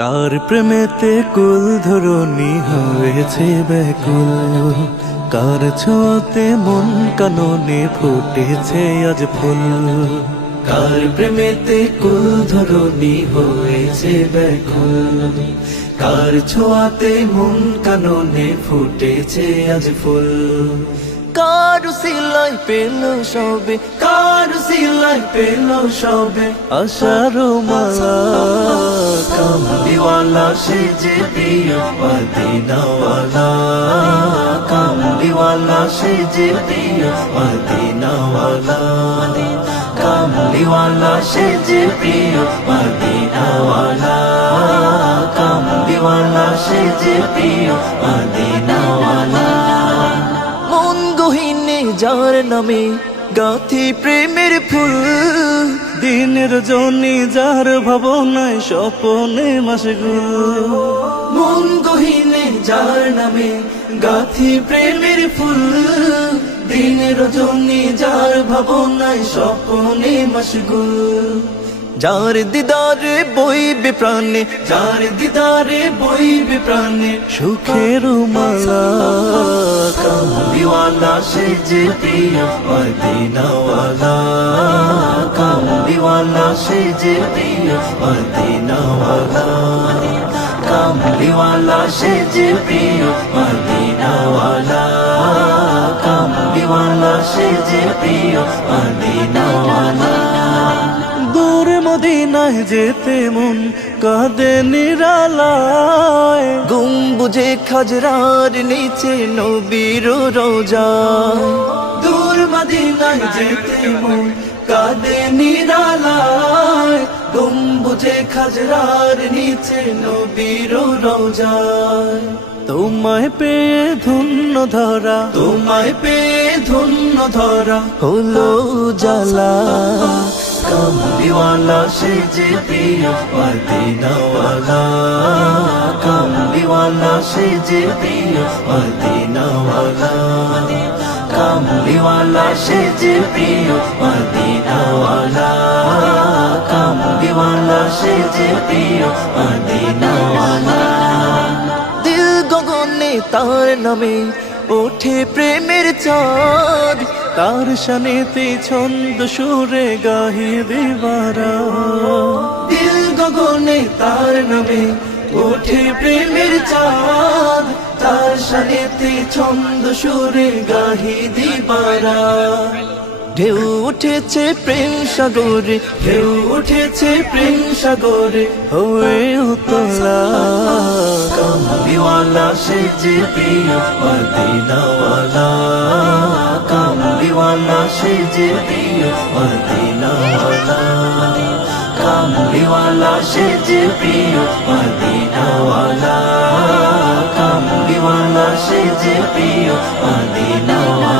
কার প্রেমেতে কুল ধরণী হয়েছে ব্যাকুল, কার ছোঁয়াতে মন কাননে ফুটেছে আজ ফুল। কার প্রেমেতে কুল ধরণী হয়েছে ব্যাকুল, কার ছোঁয়াতে মন কাননে ফুটেছে আজ ফুল। কারু সিলাই পেল সবে, কারু সিলাই পেল সবে আশার মালা। কামলিওয়ালা সে যে প্রিয় মদিনাওয়ালা, কামলিওয়ালা সে যে প্রিয় মদিনাওয়ালা, কামলিওয়ালা সে যে প্রিয় মদিনাওয়ালা, কামলিওয়ালা সে যে প্রিয় মদিনাওয়ালা। মন গহিনে যার নামে গাথি প্রেমের ফুল, দিনের জনি যার ভাবনায় স্বপনে মাসগুল। মন গহিনে যার নামে গাথি প্রেমের ফুল, দিনের জনি যার ভাবনায় স্বপনে মাসগুল। যার দিদারে বইবে প্রাণে, যার দিদারে বইবে প্রাণে সুখের মালা। কামলিওয়ালা সে যে প্রিয় মদিনাওয়ালা, কামলিওয়ালা সে যে প্রিয় মদিনাওয়ালা, কামলিওয়ালা সে যে প্রিয় মদিনাওয়ালা, কামলিওয়ালা সে যে প্রিয় মদিনাওয়ালা। দূর মদিনায় যেতে মন কাঁদে নিরালায়, গম্বুজে খাজরার নিচে নবীর রোজা। দূর মদিনায় যেতে মন কাঁদে নিরালায়, গম্বুজে খাজরার নিচে নবীর রোজা। তোমায় পেয়ে ধন্য ধরা, তোমায় পেয়ে ধন্য ধরা হলো জালা। কামলিওয়ালা সে যে প্রিয় মদিনাওয়ালা, কামলিওয়ালা সে যে প্রিয় মদিনাওয়ালা, কামলিওয়ালা সে যে প্রিয় মদিনাওয়ালা, কামলিওয়ালা সে যে প্রিয় মদিনাওয়ালা। দিল গগনে তার নামে ওঠে প্রেমের চাঁদ, তার শানেতে ছন্দ সুরে গাহি দিবারা। দিল গগনে তার নামে ওঠে প্রেমের চাঁদ, তার শানেতে ছন্দ সুরে গাহি দিবারা। ঢেউ উঠেছে প্রেম সাগরে, ঢেউ উঠেছে প্রেম সাগরে হয়ে উতলা। কামলিওয়ালা সে যে প্রিয় মদিনাওয়ালা, কামলিওয়ালা সে যে প্রিয় মদিনাওয়ালা, কামলিওয়ালা সে যে প্রিয় মদিনাওয়ালা, কামলিওয়ালা সে যে প্রিয় মদিনাওয়ালা।